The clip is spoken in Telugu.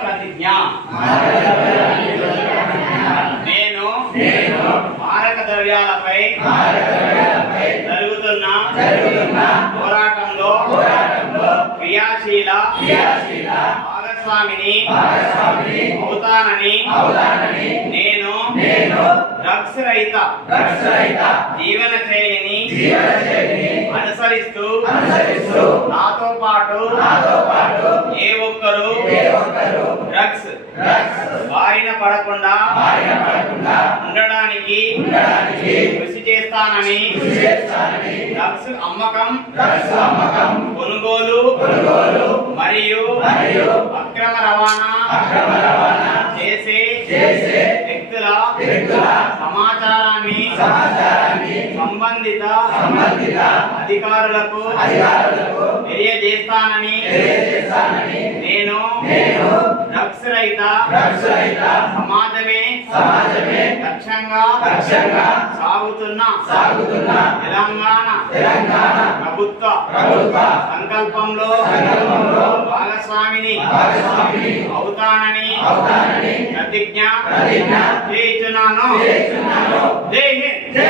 ప్రతిజ్ఞ. నేను మారక ద్రవ్యాలపై జరుగుతున్న పోరాటంలో క్రియాశీల భాగస్వామిని అవుతానని నేను డ్రగ్స్ రహిత జీవన శైలిని అనుసరిస్తూ నాతో పాటు డ్రగ్స్ బారిన పడకుండా ఉండడానికి కృషి చేస్తానని డ్రగ్స్ అమ్మకం కొనుగోలు మరియు అక్రమ రవాణా చేసే వ్యక్తుల సమాచారాన్ని సంబంధిత అధికారులకు తెలియజేస్తానని నేను డ్రగ్స్ రహిత సమాజమే లక్ష్యంగా సాగుతున్న తెలంగాణ ప్రభుత్వ సంకల్పంలో భాగస్వామిని అవుతానని ప్రతిజ్ఞ చేస్తున్నాను జై హింద్.